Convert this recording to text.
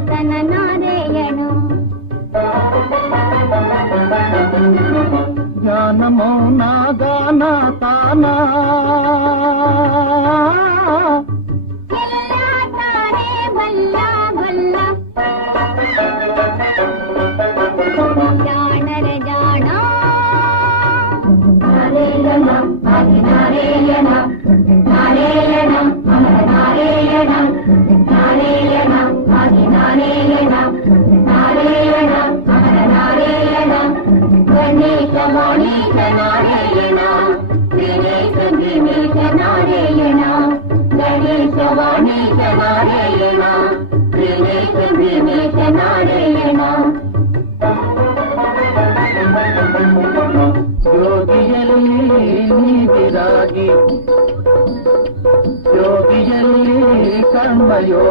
ಪುರಾತನ ನಾರಾಯಣ ಜ್ಞಾನ ಮೌನ ಗಾನ ತಾನ ಎಲ್ಲ ತಾರೆ ಬಲ್ಲ ಬಲ್ಲ ಜಾಣರ ಜಾಣ ನಾರಾಯಣ ಆದಿ ನಾರಾಯಣ ನಾರಾಯಣ ಅಮರ ನಾರಾಯಣ ನಾರಾಯಣ ಆದಿ ನಾರಾಯಣ ನಾರಾಯಣ ಅಮರ ನಾರಾಯಣ ಗಣೇಶ ಗಣೇಶ ನಾರಾಯಣ ಗಣೇಶ ಗಣೇಶ ನಾರಾಯಣ ಗಣೇಶ ಗಣೇಶ ನಾರಾಯಣ ಗಣೇಶ ಗಣೇಶ ನಾರಾಯಣ ಯೋಗಿಯಲ್ಲಿ ನೀವಿರಾಗಿ ಯೋಗಿಯಲ್ಲಿ ಕರ್ಮಯೋಗ